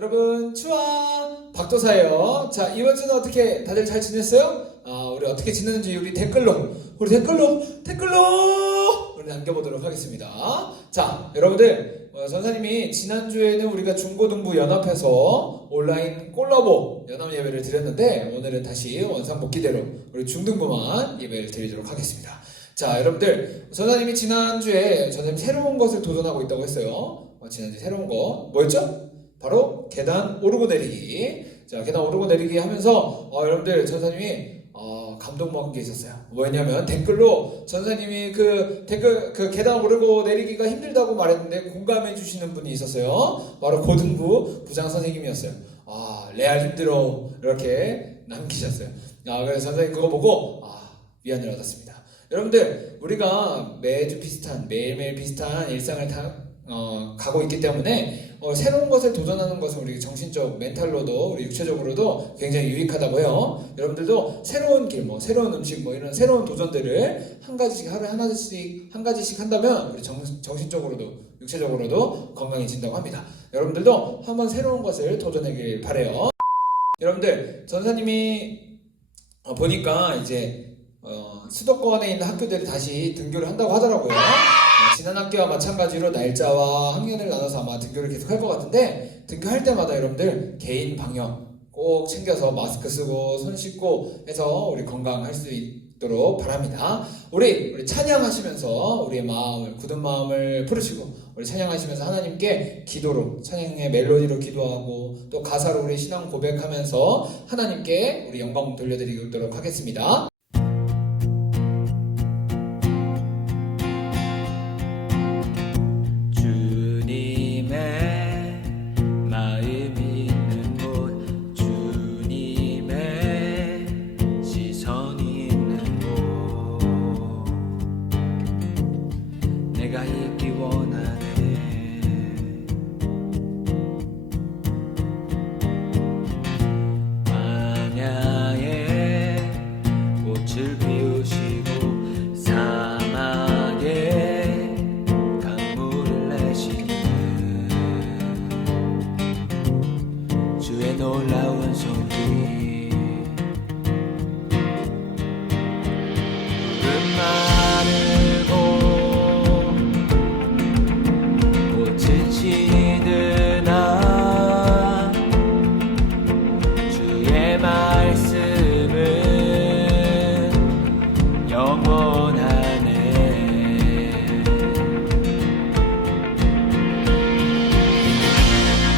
여러분 추아 박도사예요. 자, 이번 주는 어떻게 다들 잘 지냈어요? 우리 어떻게 지냈는지 우리 댓글로 우리 남겨보도록 하겠습니다. 자, 여러분들 전사님이 지난주에는 우리가 중고등부 연합해서 온라인 콜라보 연합 예배를 드렸는데 오늘은 다시 원상복귀대로 우리 중등부만 예배를 드리도록 하겠습니다. 자, 여러분들 전사님이 지난주에 전사님 새로운 것을 도전하고 있다고 했어요. 지난주 새로운 거 뭐였죠? 바로 계단 오르고 내리기. 자, 계단 오르고 내리기 하면서 여러분들 전사님이 감동 먹은 게 있었어요. 뭐였냐면 댓글로 전사님이 그 계단 오르고 내리기가 힘들다고 말했는데 공감해 주시는 분이 있었어요. 바로 고등부 부장 선생님이었어요. 레알 힘들어 이렇게 남기셨어요. 그래서 전사님 그거 보고 위안을 얻었습니다. 여러분들 우리가 매일매일 비슷한 일상을 가고 있기 때문에 새로운 것을 도전하는 것은 우리 정신적, 멘탈로도 우리 육체적으로도 굉장히 유익하다고 해요. 여러분들도 새로운 길, 새로운 음식, 이런 새로운 도전들을 하루에 한 가지씩 한다면 우리 정신적으로도 육체적으로도 건강해진다고 합니다. 여러분들도 한번 새로운 것을 도전하길 바래요. 여러분들 전사님이 보니까 이제 수도권에 있는 학교들이 다시 등교를 한다고 하더라고요. 지난 학기와 마찬가지로 날짜와 학년을 나눠서 아마 등교를 계속 할 것 같은데 등교할 때마다 여러분들 개인 방역 꼭 챙겨서 마스크 쓰고 손 씻고 해서 우리 건강할 수 있도록 바랍니다. 우리 찬양하시면서 우리의 마음을 굳은 마음을 풀으시고 우리 찬양하시면서 하나님께 기도로 찬양의 멜로디로 기도하고 또 가사로 우리 신앙 고백하면서 하나님께 우리 영광 돌려드리도록 하겠습니다. 내가 있기 원하네. 광야에 꽃을 피우시고 사막에 강물을 내시는 주의 놀라운 손길. 주의 말씀은 영원하네.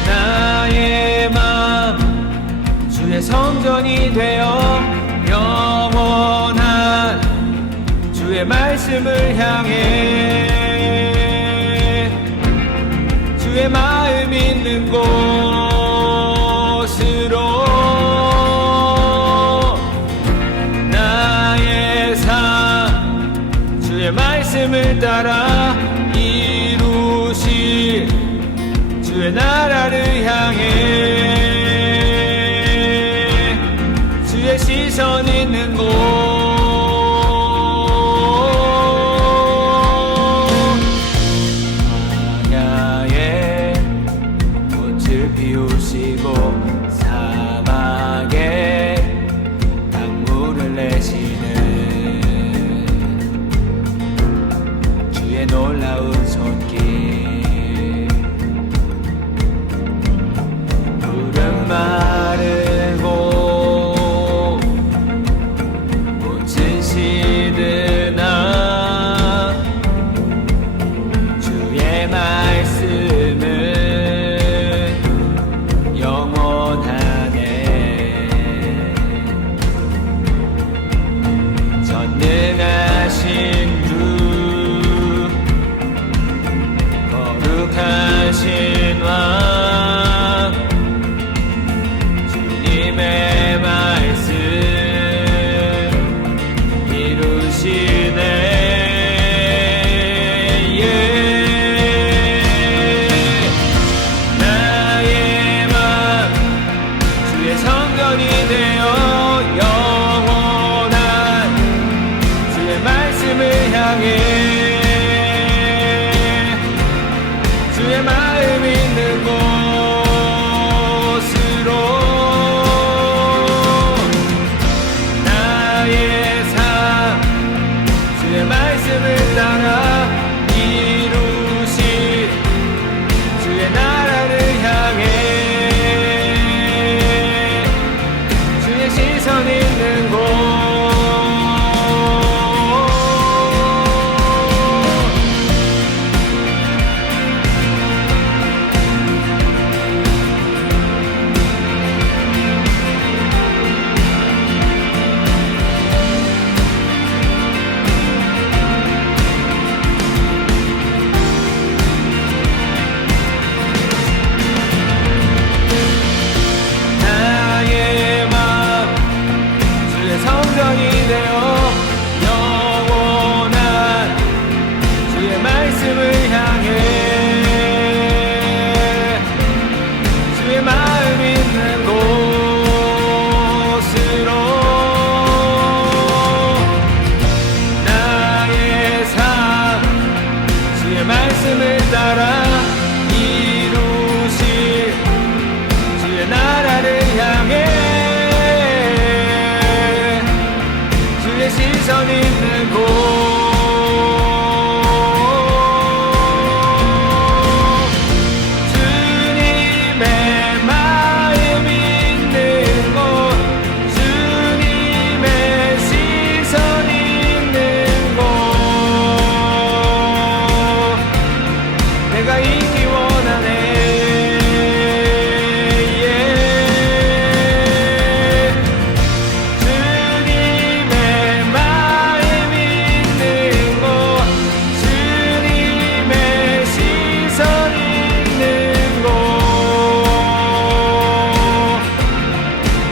나의 맘 주의 성전이 되어 영원한 주의 말씀을 향해 주의 마음 있는 곳으로 나의 삶 주의 말씀을 따라 이루실 주의 나라를 향해 주의 시선 있는 곳. 피우시고 사막에 강물을 내시는 주의 놀라운 손길. 푸른 마르고 하나님의 말씀 이루시네. 나의 맘 주의 성전이 되어 영원한 주의 말씀을 향해 주의 마음 있는 곳으로 나의 삶 주의 말씀을 따라 이루신 주의 나라를 향해 주의 시선 있는 곳 나의 맘 주의 성전이 되어 영원한 주의 말씀을 향해 주의 마음 있는 곳으로 나의 삶 주의 말씀을 따라 이루실 주의 나라를 향해 주의 시선 있는 곳 주님의 마음 있는 곳 주님의 시선 있는 곳 내가 있기 원하네. 주님의 마음 있는 곳 주님의 시선 있는 곳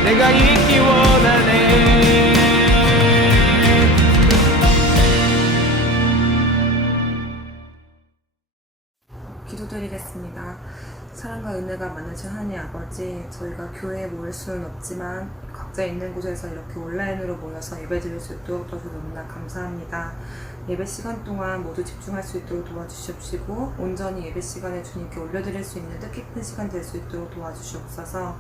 내가 있기 원하네. 기도드리겠습니다. 사랑과 은혜가 많으신 하나님 아버지, 저희가 교회에 모일 수는 없지만 각자 있는 곳에서 이렇게 온라인으로 모여서 예배드릴 수 있도록 도와주셔서 너무나 감사합니다. 예배 시간 동안 모두 집중할 수 있도록 도와주시옵시고 온전히 예배 시간에 주님께 올려드릴 수 있는 뜻깊은 시간 될 수 있도록 도와주시옵소서.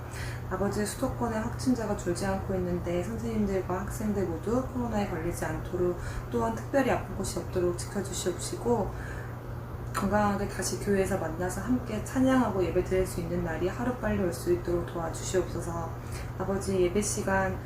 아버지, 수도권에 확진자가 줄지 않고 있는데 선생님들과 학생들 모두 코로나에 걸리지 않도록 또한 특별히 아픈 곳이 없도록 지켜주시옵시고 건강하게 다시 교회에서 만나서 함께 찬양하고 예배드릴 수 있는 날이 하루빨리 올 수 있도록 도와주시옵소서. 아버지, 예배 시간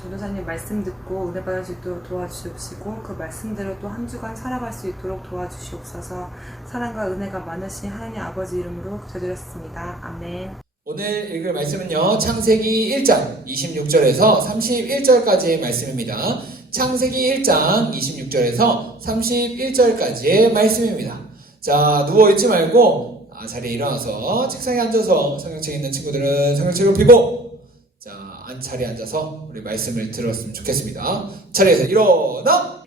전도사님 말씀 듣고 은혜 받을 수 있도록 도와주시옵시고 그 말씀대로 또 한 주간 살아갈 수 있도록 도와주시옵소서. 사랑과 은혜가 많으신 하나님 아버지 이름으로 기도드렸습니다. 아멘. 오늘 읽을 말씀은요, 창세기 1장 26절에서 31절까지의 말씀입니다. 창세기 1장 26절에서 31절까지의 말씀입니다. 자, 누워있지 말고 자리에 일어나서 책상에 앉아서 성경책 있는 친구들은 성경책을 펴고 자, 자리에 앉아서 우리 말씀을 들었으면 좋겠습니다. 자리에서 일어나!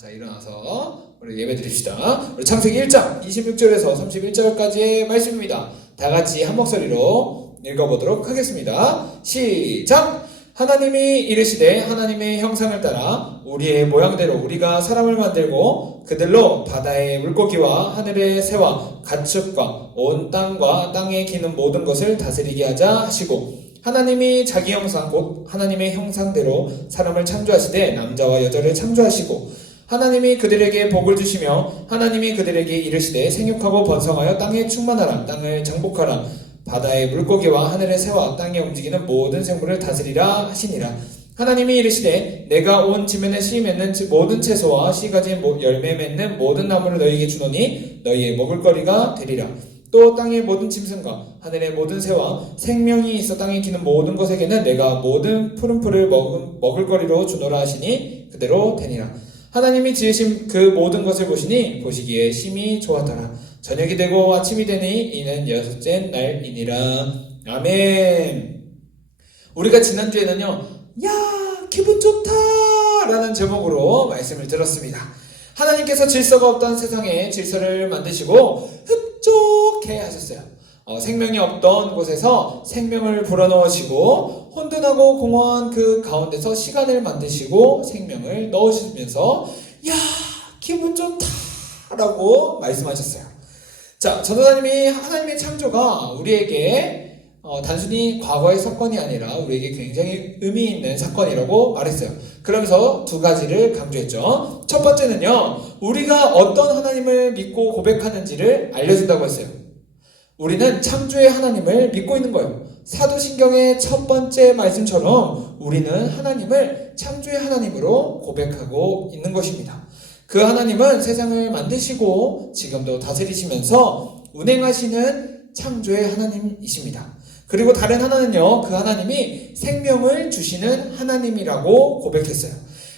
자, 일어나서 우리 예배 드립시다. 우리 창세기 1장 26절에서 31절까지의 말씀입니다. 다 같이 한 목소리로 읽어보도록 하겠습니다. 시작! 하나님이 이르시되 하나님의 형상을 따라 우리의 모양대로 우리가 사람을 만들고 그들로 바다의 물고기와 하늘의 새와 가축과 온 땅과 땅에 기는 모든 것을 다스리게 하자 하시고 하나님이 자기 형상 곧 하나님의 형상대로 사람을 창조하시되 남자와 여자를 창조하시고 하나님이 그들에게 복을 주시며 하나님이 그들에게 이르시되 생육하고 번성하여 땅에 충만하라 땅을 장복하라 바다의 물고기와 하늘의 새와 땅에 움직이는 모든 생물을 다스리라 하시니라. 하나님이 이르시되 내가 온 지면에 씨 맺는 모든 채소와 씨 가진 열매 맺는 모든 나무를 너희에게 주노니 너희의 먹을거리가 되리라. 또 땅의 모든 짐승과 하늘의 모든 새와 생명이 있어 땅에 기는 모든 것에게는 내가 모든 푸른 풀을 먹을거리로 주노라 하시니 그대로 되니라. 하나님이 지으신 그 모든 것을 보시니 보시기에 심히 좋았더라. 저녁이 되고 아침이 되니 이는 여섯째 날이니라. 아멘. 우리가 지난주에는요, 야 기분 좋다 라는 제목으로 말씀을 들었습니다. 하나님께서 질서가 없던 세상에 질서를 만드시고 흡족해 하셨어요. 생명이 없던 곳에서 생명을 불어넣으시고 혼돈하고 공허한 그 가운데서 시간을 만드시고 생명을 넣으시면서 야 기분 좋다 라고 말씀하셨어요. 자, 전도사님이 하나님의 창조가 우리에게 단순히 과거의 사건이 아니라 우리에게 굉장히 의미 있는 사건이라고 말했어요. 그러면서 두 가지를 강조했죠. 첫 번째는요, 우리가 어떤 하나님을 믿고 고백하는지를 알려준다고 했어요. 우리는 창조의 하나님을 믿고 있는 거예요. 사도신경의 첫 번째 말씀처럼 우리는 하나님을 창조의 하나님으로 고백하고 있는 것입니다. 그 하나님은 세상을 만드시고 지금도 다스리시면서 운행하시는 창조의 하나님이십니다. 그리고 다른 하나는요, 그 하나님이 생명을 주시는 하나님이라고 고백했어요.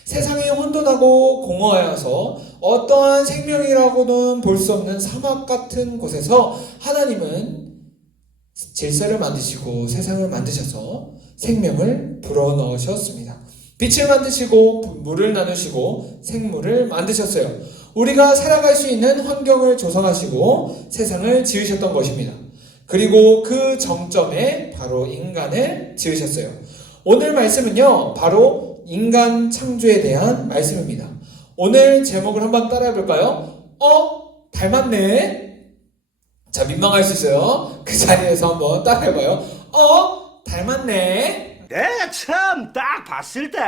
세상이 혼돈하고 공허하여서 어떠한 생명이라고는 볼 수 없는 사막 같은 곳에서 하나님은 질서를 만드시고 세상을 만드셔서 생명을 불어넣으셨습니다. 빛을 만드시고 물을 나누시고 생물을 만드셨어요. 우리가 살아갈 수 있는 환경을 조성하시고 세상을 지으셨던 것입니다. 그리고 그 정점에 바로 인간을 지으셨어요. 오늘 말씀은요, 바로 인간 창조에 대한 말씀입니다. 오늘 제목을 한번 따라해 볼까요? 닮았네. 자, 민망할 수 있어요. 그 자리에서 한번 따라해 봐요. 닮았네. 내가 참 딱 봤을 때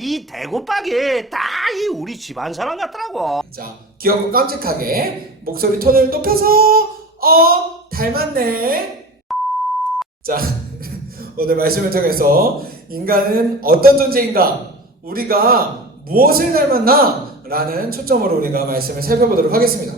이 대구박이 딱 이 우리 집안 사람 같더라고. 자, 귀엽고 깜찍하게 목소리 톤을 높여서 닮았네. 자, 오늘 말씀을 통해서 인간은 어떤 존재인가? 우리가 무엇을 닮았나? 라는 초점으로 우리가 말씀을 살펴보도록 하겠습니다.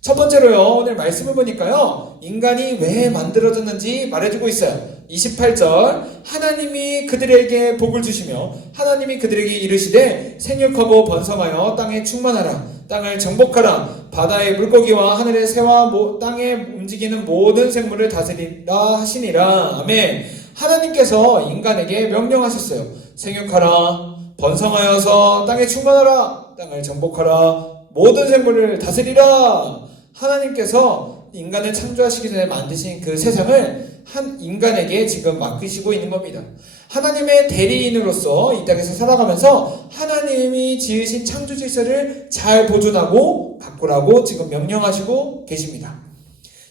첫 번째로요, 오늘 말씀을 보니까요, 인간이 왜 만들어졌는지 말해주고 있어요. 28절, 하나님이 그들에게 복을 주시며 하나님이 그들에게 이르시되 생육하고 번성하여 땅에 충만하라. 땅을 정복하라. 바다의 물고기와 하늘의 새와 땅에 움직이는 모든 생물을 다스리라 하시니라. 아멘. 하나님께서 인간에게 명령하셨어요. 생육하라. 번성하여서 땅에 충만하라. 땅을 정복하라. 모든 생물을 다스리라. 하나님께서 인간을 창조하시기 전에 만드신 그 세상을 한 인간에게 지금 맡기시고 있는 겁니다. 하나님의 대리인으로서 이 땅에서 살아가면서 하나님이 지으신 창조 질서를 잘 보존하고 가꾸라고 지금 명령하시고 계십니다.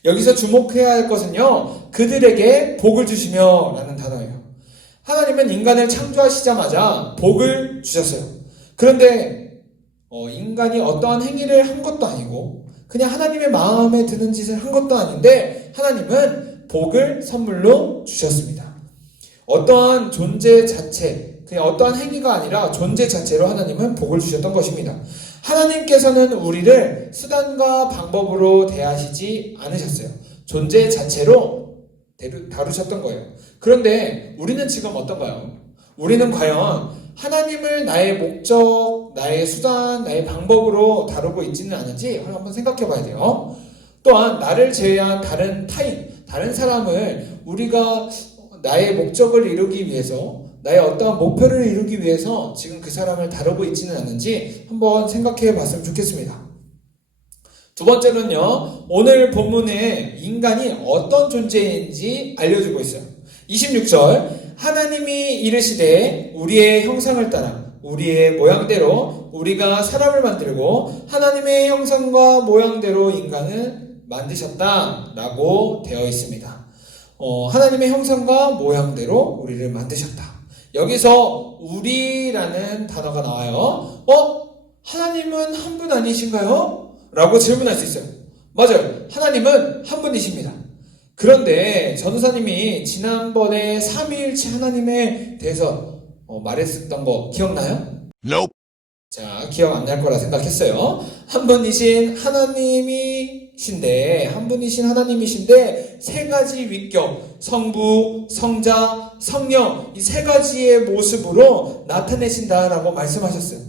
여기서 주목해야 할 것은요, 그들에게 복을 주시며 라는 단어예요. 하나님은 인간을 창조하시자마자 복을 주셨어요. 그런데 인간이 어떠한 행위를 한 것도 아니고 그냥 하나님의 마음에 드는 짓을 한 것도 아닌데 하나님은 복을 선물로 주셨습니다. 어떠한 존재 자체, 그냥 어떠한 행위가 아니라 존재 자체로 하나님은 복을 주셨던 것입니다. 하나님께서는 우리를 수단과 방법으로 대하시지 않으셨어요. 존재 자체로 다루셨던 거예요. 그런데 우리는 지금 어떤가요? 우리는 과연 하나님을 나의 목적, 나의 수단, 나의 방법으로 다루고 있지는 않은지 한번 생각해 봐야 돼요. 또한 나를 제외한 다른 타인, 다른 사람을 우리가 나의 목적을 이루기 위해서, 나의 어떠한 목표를 이루기 위해서 지금 그 사람을 다루고 있지는 않은지 한번 생각해 봤으면 좋겠습니다. 두 번째로는요, 오늘 본문에 인간이 어떤 존재인지 알려주고 있어요. 26절, 하나님이 이르시되 우리의 형상을 따라 우리의 모양대로 우리가 사람을 만들고 하나님의 형상과 모양대로 인간을 만드셨다 라고 되어 있습니다. 하나님의 형상과 모양대로 우리를 만드셨다. 여기서 우리라는 단어가 나와요. 하나님은 한 분 아니신가요? 라고 질문할 수 있어요. 맞아요. 하나님은 한 분이십니다. 그런데 전도사님이 지난번에 삼위일체 하나님에 대해서 말했었던 거 기억나요? Nope. 자, 기억 안 날 거라 생각했어요. 한 분이신 하나님이신데 세 가지 위격, 성부, 성자, 성령, 이 세 가지의 모습으로 나타내신다라고 말씀하셨어요.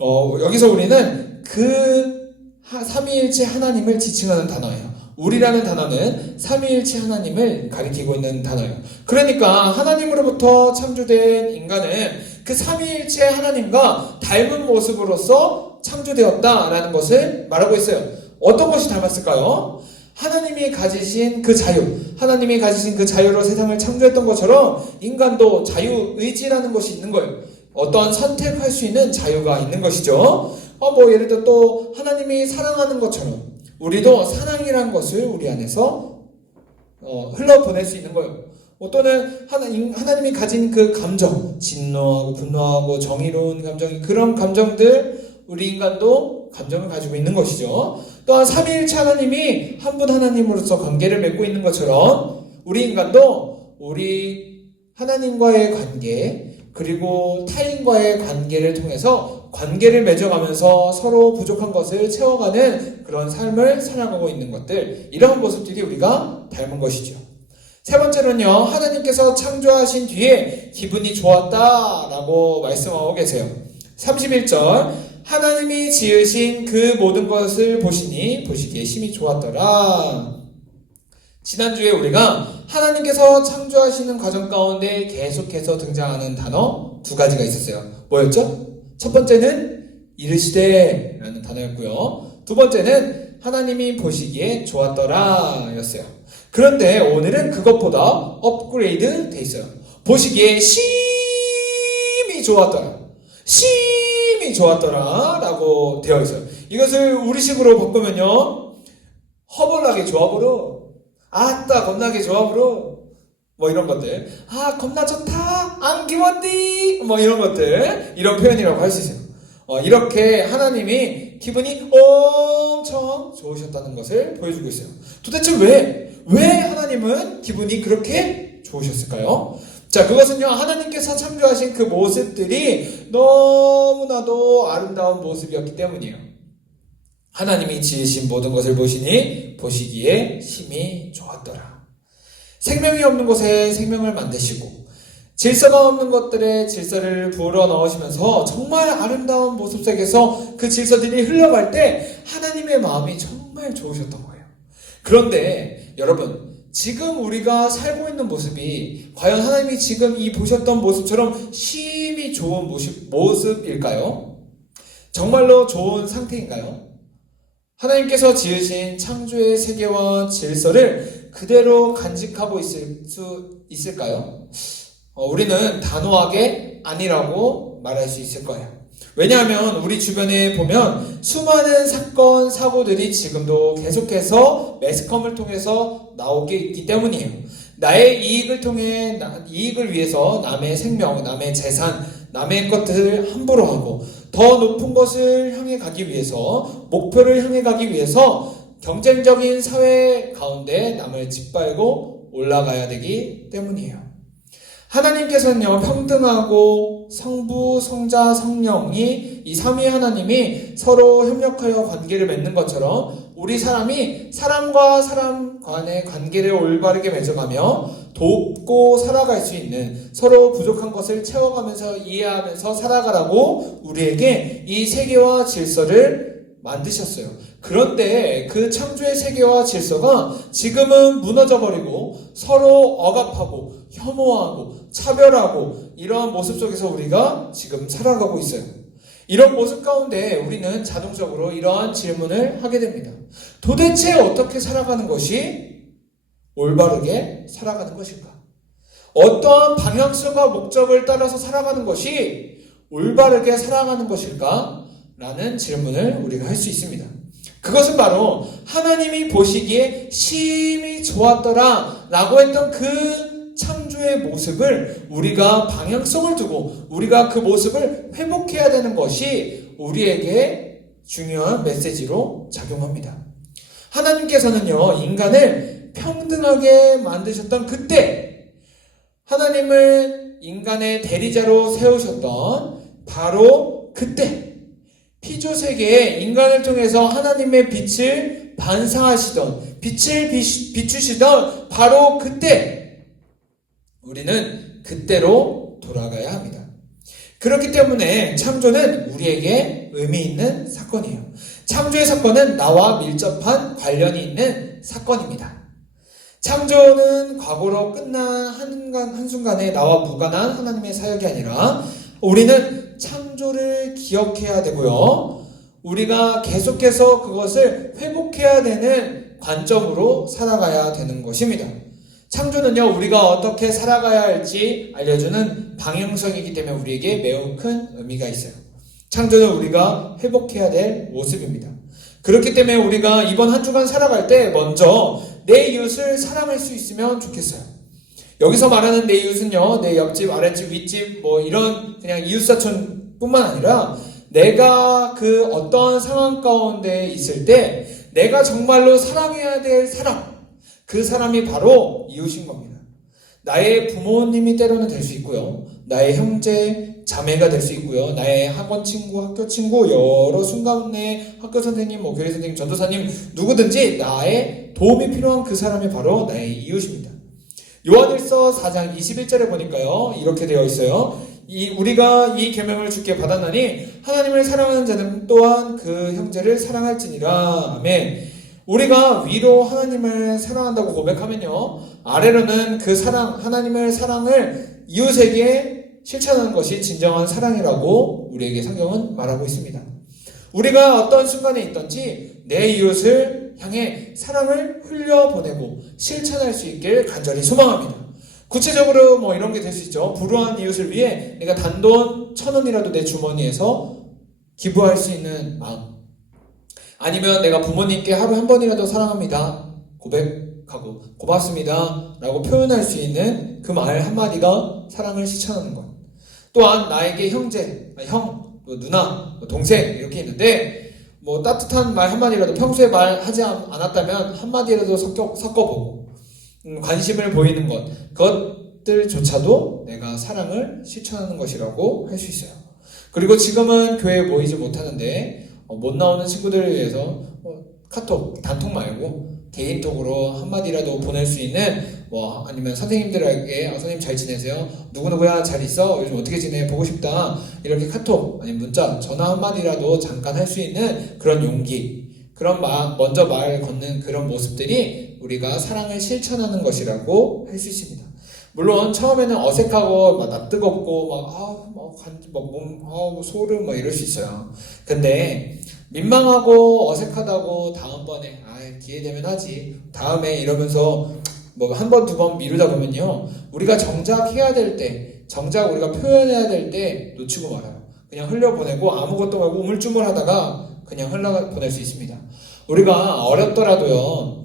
여기서 우리는 그 삼위일체 하나님을 지칭하는 단어예요. 우리라는 단어는 삼위일체 하나님을 가리키고 있는 단어예요. 그러니까 하나님으로부터 창조된 인간은 그 삼위일체 하나님과 닮은 모습으로서 창조되었다라는 것을 말하고 있어요. 어떤 것이 닮았을까요? 하나님이 가지신 그 자유, 하나님이 가지신 그 자유로 세상을 창조했던 것처럼 인간도 자유의지라는 것이 있는 거예요. 어떤 선택할 수 있는 자유가 있는 것이죠. 예를 들어 또 하나님이 사랑하는 것처럼 우리도 사랑이라는 것을 우리 안에서 흘러보낼 수 있는 거예요. 또는 하나님이 가진 그 감정, 진노하고 분노하고 정의로운 감정, 그런 감정들 우리 인간도 감정을 가지고 있는 것이죠. 또한 삼위일체 하나님이 한 분 하나님으로서 관계를 맺고 있는 것처럼 우리 인간도 우리 하나님과의 관계 그리고 타인과의 관계를 통해서 관계를 맺어가면서 서로 부족한 것을 채워가는 그런 삶을 살아가고 있는 것들, 이러한 모습들이 우리가 닮은 것이죠. 세 번째로는요, 하나님께서 창조하신 뒤에 기분이 좋았다라고 말씀하고 계세요. 31절, 하나님이 지으신 그 모든 것을 보시니 보시기에 심히 좋았더라. 지난주에 우리가 하나님께서 창조하시는 과정 가운데 계속해서 등장하는 단어 두 가지가 있었어요. 뭐였죠? 첫 번째는 이르시되 라는 단어였고요. 두 번째는 하나님이 보시기에 좋았더라 였어요. 그런데 오늘은 그것보다 업그레이드 돼 있어요. 보시기에 심히 좋았더라. 심히 좋았더라 라고 되어 있어요. 이것을 우리식으로 바꾸면요, 허벌나게 좋아보러, 아따 겁나게 좋아보러, 이런 것들, 겁나 좋다, 안 기원디, 이런 것들, 이런 표현이라고 할 수 있어요. 이렇게 하나님이 기분이 엄청 좋으셨다는 것을 보여주고 있어요. 도대체 왜 하나님은 기분이 그렇게 좋으셨을까요? 자, 그것은요, 하나님께서 창조하신 그 모습들이 너무나도 아름다운 모습이었기 때문이에요. 하나님이 지으신 모든 것을 보시니 보시기에 심히 좋았더라. 생명이 없는 곳에 생명을 만드시고 질서가 없는 것들에 질서를 불어 넣으시면서 정말 아름다운 모습 속에서 그 질서들이 흘러갈 때 하나님의 마음이 정말 좋으셨던 거예요. 그런데 여러분, 지금 우리가 살고 있는 모습이 과연 하나님이 지금 이 보셨던 모습처럼 심히 좋은 모습일까요? 정말로 좋은 상태인가요? 하나님께서 지으신 창조의 세계와 질서를 그대로 간직하고 있을 수 있을까요? 우리는 단호하게 아니라고 말할 수 있을 거예요. 왜냐하면 우리 주변에 보면 수많은 사건, 사고들이 지금도 계속해서 매스컴을 통해서 나오게 있기 때문이에요. 나의 이익을 위해서 남의 생명, 남의 재산, 남의 것들을 함부로 하고 더 높은 것을 향해 가기 위해서, 목표를 향해 가기 위해서 경쟁적인 사회 가운데 남을 짓밟고 올라가야 되기 때문이에요. 하나님께서는요, 평등하고 성부, 성자, 성령이 이 삼위 하나님이 서로 협력하여 관계를 맺는 것처럼 우리 사람이 사람과 사람 간의 관계를 올바르게 맺어가며 돕고 살아갈 수 있는, 서로 부족한 것을 채워가면서 이해하면서 살아가라고 우리에게 이 세계와 질서를 만드셨어요. 그런데 그 창조의 세계와 질서가 지금은 무너져버리고 서로 억압하고 혐오하고 차별하고 이러한 모습 속에서 우리가 지금 살아가고 있어요. 이런 모습 가운데 우리는 자동적으로 이러한 질문을 하게 됩니다. 도대체 어떻게 살아가는 것이 올바르게 살아가는 것일까? 어떠한 방향성과 목적을 따라서 살아가는 것이 올바르게 살아가는 것일까? 라는 질문을 우리가 할 수 있습니다. 그것은 바로 하나님이 보시기에 심히 좋았더라 라고 했던 그 창조의 모습을 우리가 방향성을 두고 우리가 그 모습을 회복해야 되는 것이 우리에게 중요한 메시지로 작용합니다. 하나님께서는요, 인간을 평등하게 만드셨던 그때 하나님을 인간의 대리자로 세우셨던 바로 그때 피조세계에 인간을 통해서 하나님의 빛을 반사하시던, 빛을 비추시던 바로 그때 우리는 그때로 돌아가야 합니다. 그렇기 때문에 창조는 우리에게 의미 있는 사건이에요. 창조의 사건은 나와 밀접한 관련이 있는 사건입니다. 창조는 과거로 끝난 한순간에 나와 무관한 하나님의 사역이 아니라 우리는 창조를 기억해야 되고요. 우리가 계속해서 그것을 회복해야 되는 관점으로 살아가야 되는 것입니다. 창조는요, 우리가 어떻게 살아가야 할지 알려주는 방향성이기 때문에 우리에게 매우 큰 의미가 있어요. 창조는 우리가 회복해야 될 모습입니다. 그렇기 때문에 우리가 이번 한 주간 살아갈 때 먼저 내 이웃을 사랑할 수 있으면 좋겠어요. 여기서 말하는 내 이웃은요, 내 옆집, 아랫집, 윗집, 이런 그냥 이웃사촌 뿐만 아니라 내가 그 어떤 상황 가운데 있을 때 내가 정말로 사랑해야 될 사람, 그 사람이 바로 이웃인 겁니다. 나의 부모님이 때로는 될 수 있고요. 나의 형제, 자매가 될 수 있고요. 나의 학원 친구, 학교 친구, 여러 순간 내 학교 선생님, 교회 선생님, 전도사님, 누구든지 나의 도움이 필요한 그 사람이 바로 나의 이웃입니다. 요한일서 4장 21절에 보니까요, 이렇게 되어 있어요. 우리가 이 계명을 주께 받았나니 하나님을 사랑하는 자는 또한 그 형제를 사랑할지니라. 아멘. 우리가 위로 하나님을 사랑한다고 고백하면요, 아래로는 그 사랑, 하나님의 사랑을 이웃에게 실천하는 것이 진정한 사랑이라고 우리에게 성경은 말하고 있습니다. 우리가 어떤 순간에 있든지 내 이웃을 향해 사랑을 흘려보내고 실천할 수 있길 간절히 소망합니다. 구체적으로 이런 게 될 수 있죠. 불우한 이웃을 위해 내가 단돈 1,000원이라도 내 주머니에서 기부할 수 있는 마음. 아니면 내가 부모님께 하루 한 번이라도 사랑합니다 고백하고 고맙습니다 라고 표현할 수 있는 그 말 한마디가 사랑을 실천하는 것. 또한 나에게 형제, 형, 누나, 동생 이렇게 있는데 따뜻한 말 한마디라도 평소에 말하지 않았다면 한마디라도 섞어보고 관심을 보이는 것, 그것들조차도 내가 사랑을 실천하는 것이라고 할 수 있어요. 그리고 지금은 교회에 모이지 못하는데 못 나오는 친구들을 위해서 카톡, 단톡 말고 개인톡으로 한마디라도 보낼 수 있는 아니면 선생님들에게 선생님 잘 지내세요? 누구누구야 잘 있어? 요즘 어떻게 지내? 보고 싶다. 이렇게 카톡 아니면 문자, 전화 한마디라도 잠깐 할 수 있는 그런 용기, 그런 먼저 말 건는 그런 모습들이 우리가 사랑을 실천하는 것이라고 할 수 있습니다. 물론 처음에는 어색하고 낯뜨겁고 몸 소름 이럴 수 있어요. 근데 민망하고 어색하다고 다음번에 기회 되면 하지, 다음에 이러면서 한 번, 두 번 미루다 보면요, 우리가 정작 해야 될 때, 정작 우리가 표현해야 될 때 놓치고 말아요. 그냥 흘려보내고 아무것도 말고 우물쭈물하다가 그냥 흘려보낼 수 있습니다. 우리가 어렵더라도요,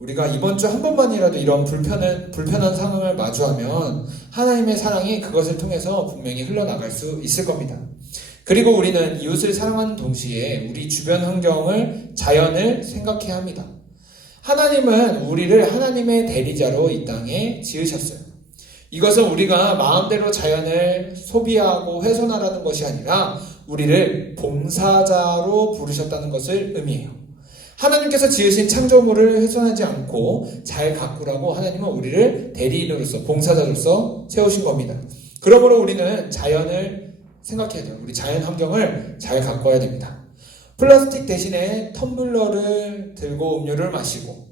우리가 이번 주 한 번만이라도 이런 불편한 상황을 마주하면 하나님의 사랑이 그것을 통해서 분명히 흘러나갈 수 있을 겁니다. 그리고 우리는 이웃을 사랑하는 동시에 우리 주변 환경을, 자연을 생각해야 합니다. 하나님은 우리를 하나님의 대리자로 이 땅에 지으셨어요. 이것은 우리가 마음대로 자연을 소비하고 훼손하라는 것이 아니라 우리를 봉사자로 부르셨다는 것을 의미해요. 하나님께서 지으신 창조물을 훼손하지 않고 잘 가꾸라고 하나님은 우리를 대리인으로서, 봉사자로서 세우신 겁니다. 그러므로 우리는 자연을 생각해야 돼요. 우리 자연 환경을 잘 가꿔야 됩니다. 플라스틱 대신에 텀블러를 들고 음료를 마시고,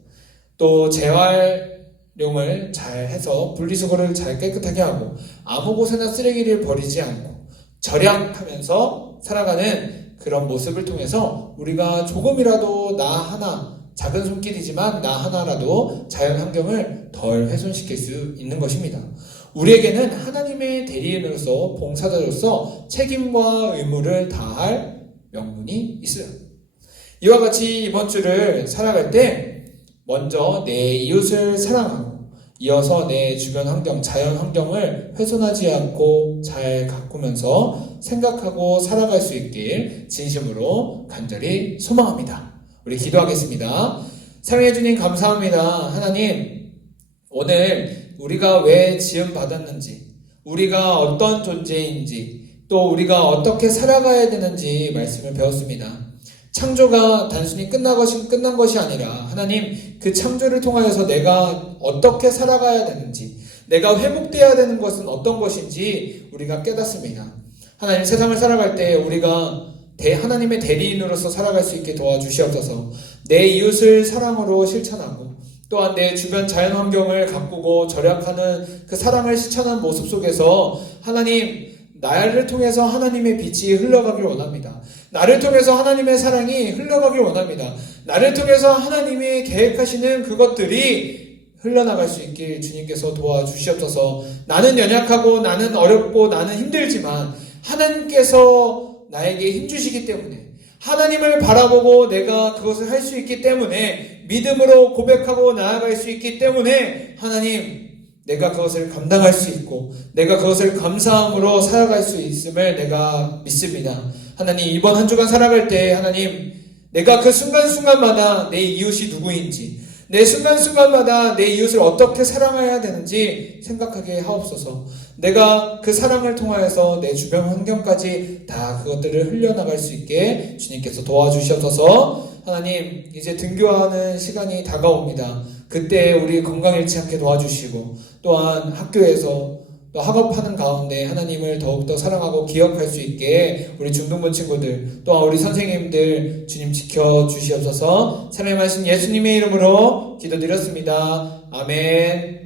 또 재활용을 잘 해서 분리수거를 잘 깨끗하게 하고, 아무 곳에나 쓰레기를 버리지 않고 절약하면서 살아가는 그런 모습을 통해서 우리가 조금이라도 나 하나, 작은 손길이지만 나 하나라도 자연 환경을 덜 훼손시킬 수 있는 것입니다. 우리에게는 하나님의 대리인으로서, 봉사자로서 책임과 의무를 다할 명분이 있어요. 이와 같이 이번 주를 살아갈 때 먼저 내 이웃을 사랑하고, 이어서 내 주변 환경, 자연 환경을 훼손하지 않고 잘 가꾸면서 생각하고 살아갈 수 있길 진심으로 간절히 소망합니다. 우리 기도하겠습니다. 사랑해 주님 감사합니다. 하나님, 오늘 우리가 왜 지음받았는지, 우리가 어떤 존재인지, 또 우리가 어떻게 살아가야 되는지 말씀을 배웠습니다. 창조가 단순히 끝난 것이 아니라 하나님, 그 창조를 통하여서 내가 어떻게 살아가야 되는지, 내가 회복되어야 되는 것은 어떤 것인지 우리가 깨닫습니다. 하나님, 세상을 살아갈 때 우리가 하나님의 대리인으로서 살아갈 수 있게 도와주시옵소서. 내 이웃을 사랑으로 실천하고 또한 내 주변 자연환경을 가꾸고 절약하는 그 사랑을 실천하는 모습 속에서 하나님, 나를 통해서 하나님의 빛이 흘러가길 원합니다. 나를 통해서 하나님의 사랑이 흘러가길 원합니다. 나를 통해서 하나님이 계획하시는 그것들이 흘러나갈 수 있길 주님께서 도와주시옵소서. 나는 연약하고 나는 어렵고 나는 힘들지만 하나님께서 나에게 힘주시기 때문에, 하나님을 바라보고 내가 그것을 할 수 있기 때문에, 믿음으로 고백하고 나아갈 수 있기 때문에 하나님, 내가 그것을 감당할 수 있고 내가 그것을 감사함으로 살아갈 수 있음을 내가 믿습니다. 하나님, 이번 한 주간 살아갈 때 하나님, 내가 그 순간순간마다 내 이웃이 누구인지, 내 순간순간마다 내 이웃을 어떻게 사랑해야 되는지 생각하게 하옵소서. 내가 그 사랑을 통하여서 내 주변 환경까지 다 그것들을 흘려나갈 수 있게 주님께서 도와주시옵소서. 하나님, 이제 등교하는 시간이 다가옵니다. 그때 우리 건강 잃지 않게 도와주시고 또한 학교에서 또 학업하는 가운데 하나님을 더욱더 사랑하고 기억할 수 있게 우리 중등부 친구들 또한 우리 선생님들 주님 지켜주시옵소서. 찬양의 말씀 예수님의 이름으로 기도드렸습니다. 아멘.